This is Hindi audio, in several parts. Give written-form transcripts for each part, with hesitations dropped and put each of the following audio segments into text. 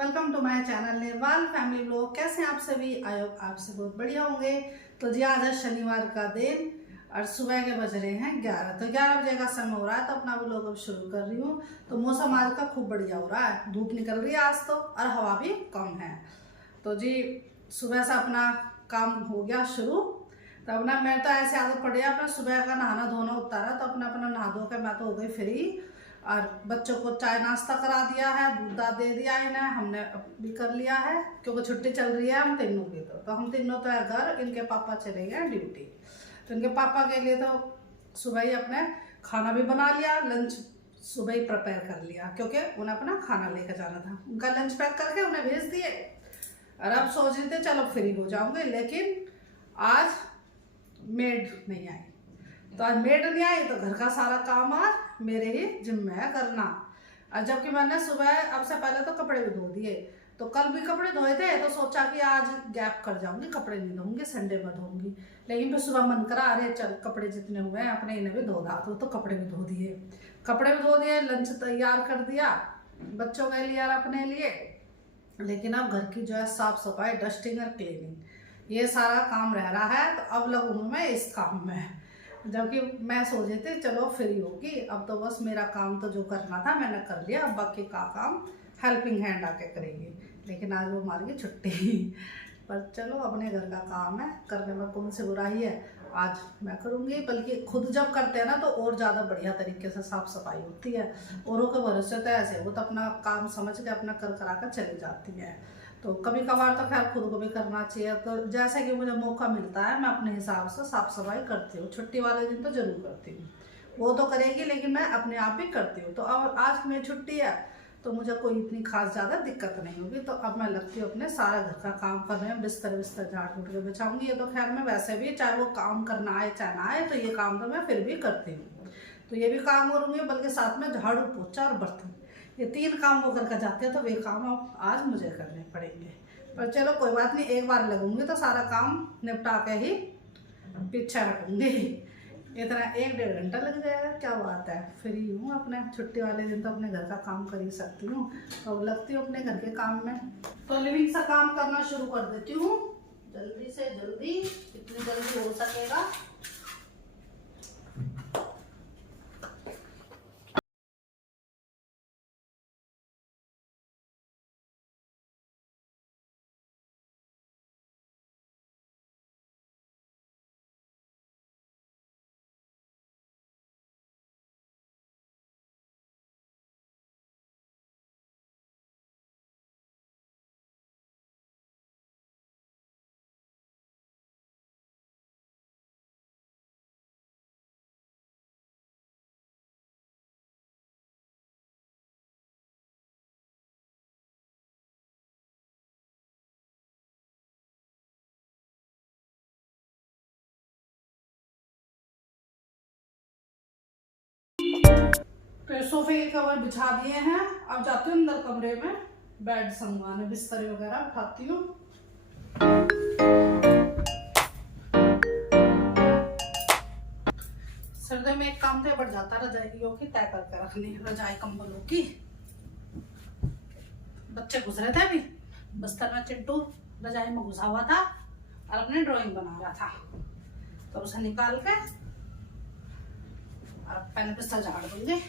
Welcome to my channel Nirwal family vlog. कैसे हैं आप सभी? आई होप आप सब बहुत बढ़िया होंगे। तो जी आज है शनिवार का दिन और सुबह के बज रहे हैं 11। तो 11 बजे का समय हो रहा है, तो अपना व्लॉग अब शुरू कर रही हूँ। तो मौसम आज का खूब बढ़िया हो रहा है, धूप निकल रही है आज तो, और हवा भी कम है। तो जी सुबह से अपना काम हो गया शुरू। तो अपना मैं तो ऐसे आदत पड़ी है, अपना सुबह का नहाना धोना उतारा, तो अपना अपना नहा धो कर मैं तो हो गई फ्री। और बच्चों को चाय नाश्ता करा दिया है, दूध दाद दे दिया है इन्हें, हमने भी कर लिया है क्योंकि छुट्टी चल रही है हम तीनों की। तो हम तीनों तो है घर, इनके पापा चले गए ड्यूटी। तो इनके पापा के लिए तो सुबह ही अपने खाना भी बना लिया, लंच सुबह ही प्रिपेयर कर लिया क्योंकि उन्हें अपना खाना लेकर जाना था। उनका लंच पैक करके उन्हें भेज दिए और अब सोच रहे थे चलो फ्री हो जाऊंगे, लेकिन आज मेड नहीं आई। तो आज मेड नहीं आई तो घर का सारा काम आज मेरे ही जिम्मे है करना। और जबकि मैंने सुबह अब से पहले तो कपड़े भी धो दिए, तो कल भी कपड़े धोए थे, तो सोचा कि आज गैप कर जाऊंगी, कपड़े नहीं धोऊंगी, संडे में धोऊंगी। लेकिन फिर सुबह मन करा अरे चल कपड़े जितने हुए हैं अपने इन्हें भी धो दा, तो कपड़े भी धो दिए। कपड़े भी धो दिए, लंच तैयार कर दिया बच्चों के लिए और अपने लिए। लेकिन अब घर की जो है साफ सफाई, डस्टिंग और क्लीनिंग, ये सारा काम रह रहा है। तो अब लगूंगी मैं इस काम में, जबकि मैं सोच रही थी चलो फ्री होगी, अब तो बस मेरा काम तो जो करना था मैंने कर लिया, अब बाकी का काम हेल्पिंग हैंड आके करेंगे। लेकिन आज वो मार गई छुट्टी पर चलो अपने घर का काम है, करने में कौन सी बुराई है, आज मैं करूँगी। बल्कि खुद जब करते हैं ना तो और ज़्यादा बढ़िया तरीके से साफ सफाई होती है। औरों के भरोसे तो ऐसे वो तो अपना काम समझ के अपना कर करा कर चली जाती है। तो कभी कभार तो खैर खुद को भी करना चाहिए। तो जैसे कि मुझे मौका मिलता है मैं अपने हिसाब से साफ सफाई करती हूँ। छुट्टी वाले दिन तो जरूर करती हूँ, वो तो करेगी, लेकिन मैं अपने आप भी करती हूँ। तो अब आज मेरी छुट्टी है तो मुझे कोई इतनी खास ज़्यादा दिक्कत नहीं होगी। तो अब मैं लगती हूँ अपने सारा घर का काम करने में, बिस्तर बिस्तर झाड़ फूट के बिछाऊंगी। ये तो खैर मैं वैसे भी चाहे वो काम करना आए चाहे ना आए, तो ये काम तो मैं फिर भी करती हूँ। तो ये भी काम करूँगी, बल्कि साथ में झाड़ू पोछा और बर्तन, ये 3 काम वो करके जाते हैं, तो वे काम अब आज मुझे करने पड़ेंगे। पर चलो कोई बात नहीं, एक बार लगूंगी तो सारा काम निपटा के ही पीछे हटूंगी। इतना 1-1.5 घंटा लग जाएगा, क्या बात है, फ्री हूँ अपने छुट्टी वाले दिन, तो अपने घर का काम कर ही सकती हूँ। तो अब लगती हूँ अपने घर के काम में, तो लिविंग सा काम करना शुरू कर देती हूँ जल्दी से जल्दी, जितनी जल्दी हो सकेगा। फिर सोफे के कवर बिछा दिए हैं, अब जाती हूँ अंदर कमरे में बेड संगवाने, बिस्तर वगैरह उठाती हूँ। सर्दियों में एक काम तो बढ़ जाता है रजाइयों की तय करके रखनी, रजाई कंबलों की। बच्चे घुस रहे थे अभी बिस्तर में, चिंटू रजाई में घुसा हुआ था और अपनी ड्राइंग बना रहा था, तो उसे निकाल के और पहले बिस्तर झाड़ दूंगी।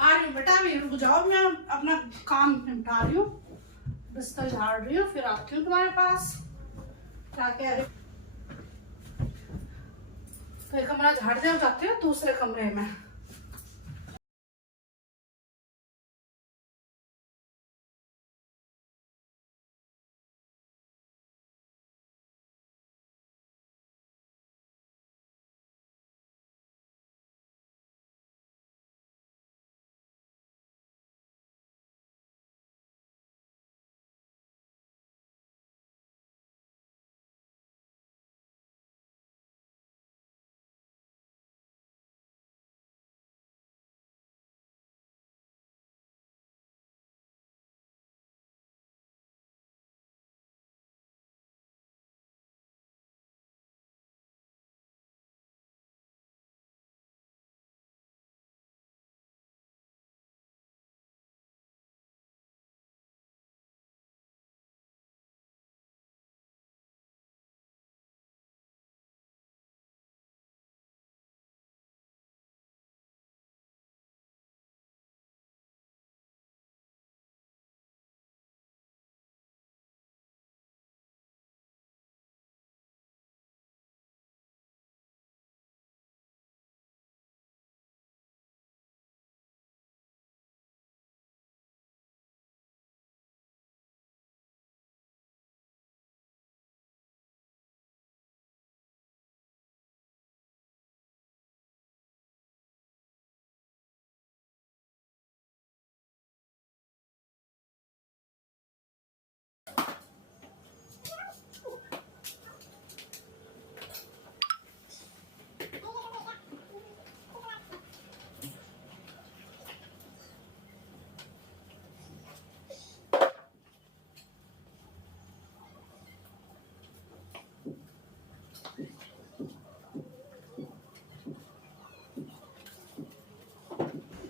आ रही हूँ बेटा, अभी रुक जाओ, मैं अपना काम निपटा रही हूँ, बिस्तर झाड़ रही हूँ, फिर आती हूँ तुम्हारे पास। क्या कह रही? तो एक कमरा झाड़ दे, जाती हूँ दूसरे कमरे में।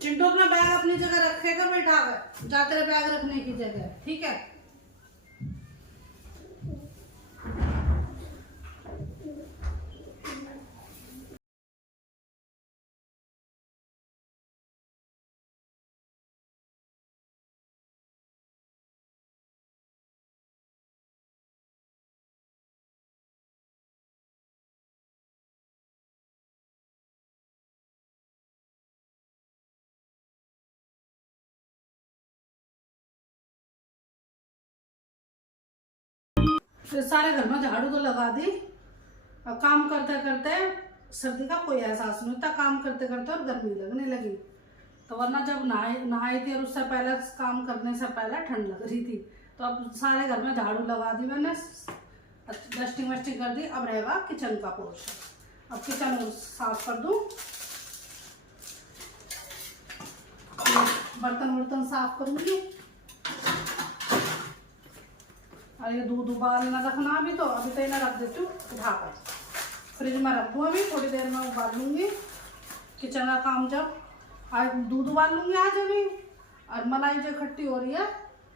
चिंटू अपना बैग अपनी जगह रखेगा, बैठा कर जा, तेरे बैग रखने की जगह, ठीक है। फिर सारे घर में झाड़ू तो लगा दी। अब काम करते करते सर्दी का कोई एहसास नहीं होता, काम करते करते और गर्मी लगने लगी। तो वरना जब नहाई थी और उससे पहले काम करने से पहले ठंड लग रही थी। तो अब सारे घर में झाड़ू लगा दी मैंने, डस्टिंग वस्टिंग कर दी। अब रहेगा किचन का पोर्शन। अब किचन साफ कर दूं, बर्तन वर्तन साफ करूंगी। और ये दूध उबालना रखना अभी, तो अभी तो इन्हें रख देती हूँ उठाकर, फ्रिज में रख दूँ। अभी थोड़ी देर में उबाल लूँगी। किचन का काम जब आज दूध उबाल लूँगी आज अभी। और मलाई जो इकट्ठी हो रही है,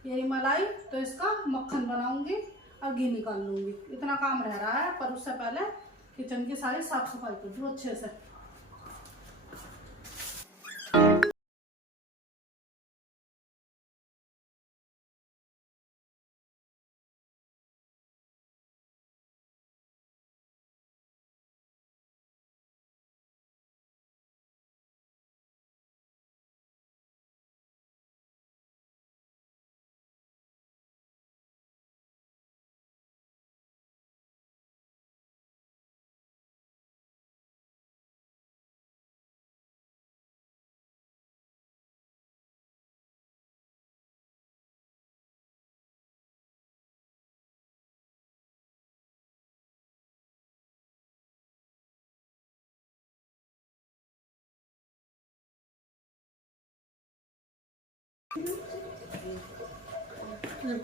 यही मलाई, तो इसका मक्खन बनाऊँगी और घी निकाल लूँगी। इतना काम रह रहा है, पर उससे पहले किचन की सारी साफ सफाई कर दूँ अच्छे से।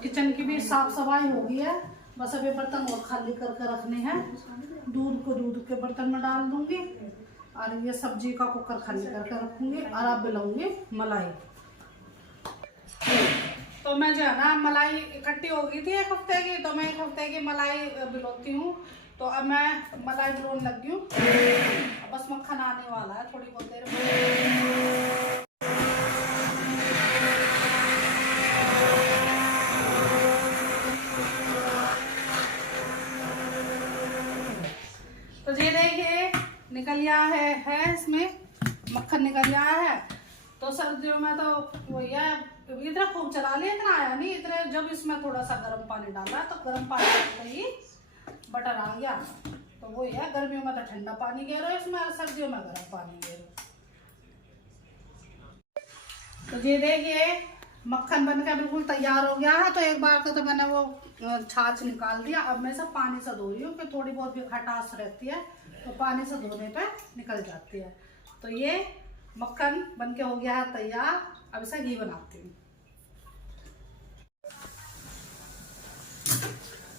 किचन की भी साफ सफाई हो गई है, बस अभी बर्तन और खाली करके रखने हैं। दूध को दूध के बर्तन में डाल दूंगी और ये सब्जी का कुकर खाली करके रखूंगी। और अब बिलाऊंगी मलाई। तो मैं जो है ना, मलाई इकट्ठी हो गई थी एक हफ्ते की, तो मैं एक हफ्ते की मलाई बिलोती हूँ। तो अब मैं मलाई बिलोने लगी हूँ। बस मक्खन आने वाला है थोड़ी बहुत देर में। तो ये देखिए निकल आया है इसमें मक्खन निकल आया है। तो सर्दियों में तो वही है, इतना खूब चला लिया, इतना आया नहीं। इतने जब इसमें थोड़ा सा गर्म पानी डाला तो गर्म पानी से ही बटर आ गया। तो वही है, गर्मियों में तो ठंडा पानी गेरो इसमें, और सर्दियों में गर्म पानी गेरो। तो ये देखिए मक्खन बनकर बिल्कुल तैयार हो गया है। तो एक बार तो मैंने वो छाछ निकाल दिया। अब मैं सब पानी से धो रही हूँ कि थोड़ी बहुत भी खटास रहती है तो पानी से धोने पे निकल जाती है। तो ये मक्खन बनके हो गया है तैयार। अब इसे घी बनाती हूँ।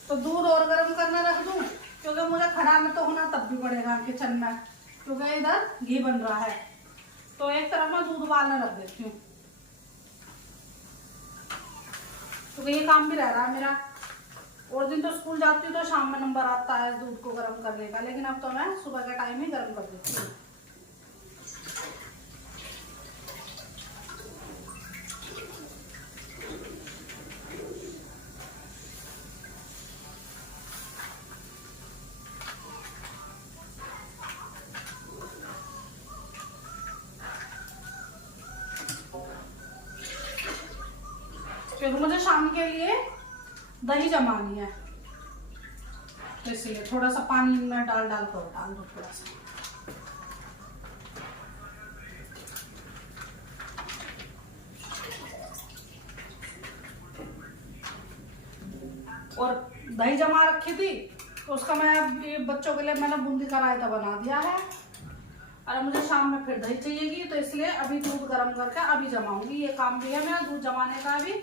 तो दूध और गर्म करना रख दूँ, क्योंकि मुझे खड़ा में तो होना तब भी पड़ेगा किचन में, क्योंकि इधर घी बन रहा है। तो एक तरफ मैं दूध उबालना रख देती हूँ, क्योंकि ये काम भी रह रहा है मेरा। और दिन तो स्कूल जाती हूँ तो शाम में नंबर आता है दूध को गर्म करने का, लेकिन अब तो मैं सुबह के टाइम ही गर्म कर देती हूँ। क्योंकि मुझे शाम के लिए दही जमानी है, तो इसलिए थोड़ा सा पानी में डाल दो थोड़ा सा। और दही जमा रखी थी तो उसका मैं बच्चों के लिए मैंने बूंदी का रायता बना दिया है। और मुझे शाम में फिर दही चाहिएगी, तो इसलिए अभी दूध गर्म करके अभी जमाऊंगी। ये काम भी है मेरा दूध जमाने का अभी।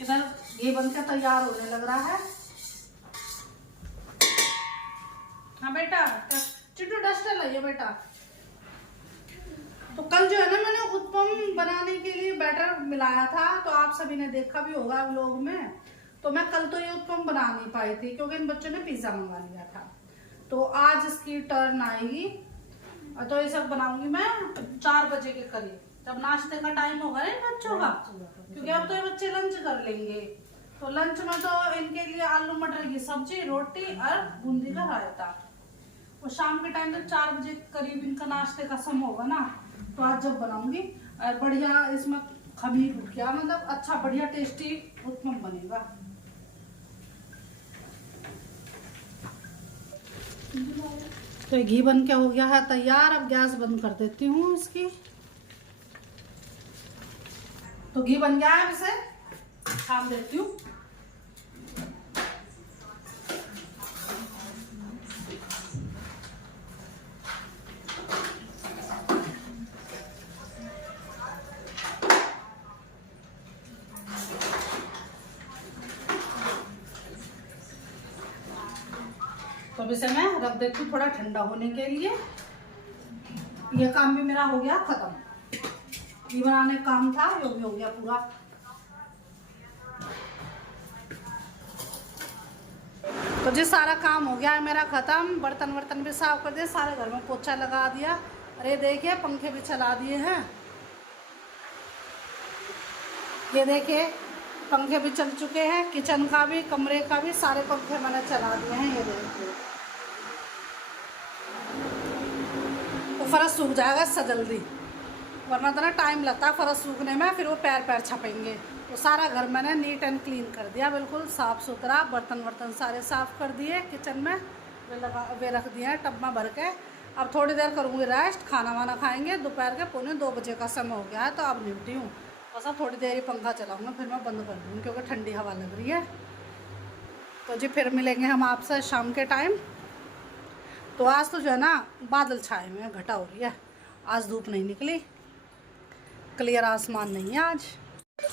इधर घी बनकर तैयार होने लग रहा है। हाँ बेटा, चिट्टू डस्टर लाइए बेटा। तो कल जो है ना मैंने उत्पम बनाने के लिए बैटर मिलाया था, तो आप सभी ने देखा भी होगा व्लॉग में। तो मैं कल तो ये उत्पम बना नहीं पाई थी क्योंकि इन बच्चों ने पिज्जा मंगा लिया था। तो आज इसकी टर्न आएगी, तो ये सब बनाऊंगी मैं 4 बजे के करीब, जब नाश्ते का टाइम होगा ना बच्चों का, क्योंकि अब तो ये बच्चे लंच कर लेंगे। तो लंच में तो इनके लिए आलू मटर की सब्जी, रोटी और बूंदी का रायता। और शाम के टाइम जब 4 बजे करीब इनका नाश्ते का समय होगा ना, तो आज जब बनाऊंगी बढ़िया इसमें खमीर उठ गया, मतलब अच्छा बढ़िया टेस्टी उत्पम बनेगा। तो घी बन के हो गया है तैयार। अब गैस बंद कर देती हूँ इसकी। तो घी बन गया है, इसे छान देती हूँ। तो अब इसे मैं रख देती हूँ थोड़ा ठंडा होने के लिए। ये काम भी मेरा हो गया खत्म। ये बनाने का काम था, ये भी हो गया पूरा। तो जी सारा काम हो गया है मेरा खत्म। बर्तन वर्तन भी साफ कर दिए, सारे घर में पोछा लगा दिया। अरे देखिए पंखे भी चला दिए हैं, ये देखिए पंखे भी चल चुके हैं। किचन का भी, कमरे का भी, सारे पंखे मैंने चला दिए हैं। ये देखिए तो फर्श सूख जाएगा इससे जल्दी, वरना तो ना टाइम लगता है फर्श सूखने में, फिर वो पैर छपेंगे। तो सारा घर मैंने नीट एंड क्लीन कर दिया, बिल्कुल साफ़ सुथरा। बर्तन वर्तन सारे साफ़ कर दिए किचन में, वे रख दिए हैं टब में भर के। अब थोड़ी देर करूँगी रेस्ट, खाना वाना खाएंगे। दोपहर के 1:45 बजे का समय हो गया है, तो अब निपटी हूँ। बस अब थोड़ी देर ही पंखा चलाऊँगा, फिर मैं बंद कर दूँगी क्योंकि ठंडी हवा लग रही है। तो जी फिर मिलेंगे हम आपसे शाम के टाइम। तो आज तो जो है ना बादल छाए हुए हैं, घटा हो रही है, आज धूप नहीं निकली, क्लियर आसमान नहीं है आज।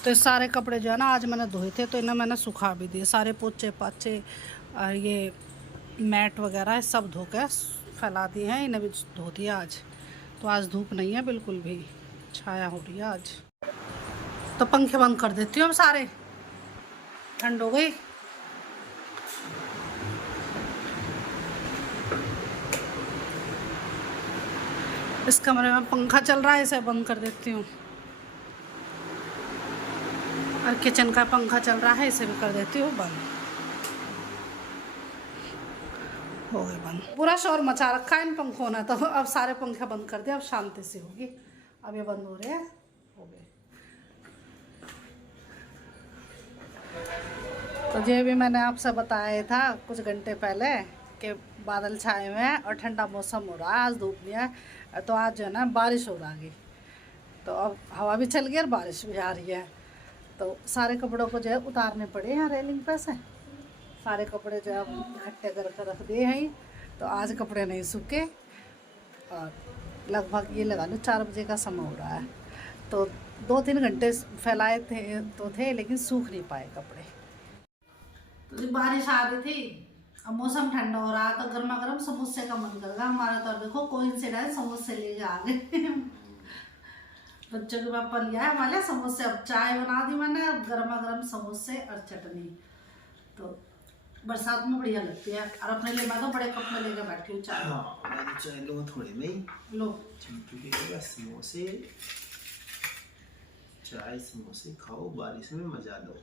तो सारे कपड़े जो है ना आज मैंने धोए थे, तो इन्हें मैंने सुखा भी दिए। सारे पोचे पाचे और ये मैट वगैरह सब धो के फैला दिए हैं, इन्हें भी धो दिया आज। तो आज धूप नहीं है बिल्कुल भी, छाया हो रही है आज। तो पंखे बंद कर देती हूँ अब सारे, ठंड हो गई। इस कमरे में पंखा चल रहा है, इसे बंद कर देती हूँ। और किचन का पंखा चल रहा है, इसे भी कर देती हूँ बंद। हो गए बंद। पूरा शोर मचा रखा है इन पंखों ने, तो अब सारे पंखे बंद कर दिए, अब शांति से होगी। अब ये बंद हो रहे हैं, हो गए। तो ये भी मैंने आपसे बताया था कुछ घंटे पहले कि बादल छाए हुए हैं और ठंडा मौसम हो रहा है, आज धूप नहीं है। तो आज जो है ना बारिश हो रही, तो अब हवा भी चल गई और बारिश भी आ रही है। तो सारे कपड़ों को जो है उतारने पड़े हैं रेलिंग पे से। सारे कपड़े जो है इकट्ठे करके रख दिए हैं। तो आज कपड़े नहीं सूखे, और लगभग ये लगा लो 4 बजे का समय हो रहा है। तो 2-3 घंटे फैलाए थे लेकिन सूख नहीं पाए कपड़े। तो जब बारिश आ रही थी, अब मौसम ठंडा हो रहा है, तो गर्मा गर्म समोसे का मन कर गया हमारा। तो देखो कोइंसिडेंस, समोसे लेके आ गए। बच्चों के पापा लिया है हमारे समोसे। अब चाय बना दी मैंने, अब गर्मा गर्म समोसे और चटनी। तो बरसात में बढ़िया लगती है। और अपने लिए मैं तो बड़े कप में लेकर बैठी हूँ चाय। हाँ, चाय लो थोड़ी नहीं लो, समोसे, चाय समोसे खाओ, बारिश में मजा लो।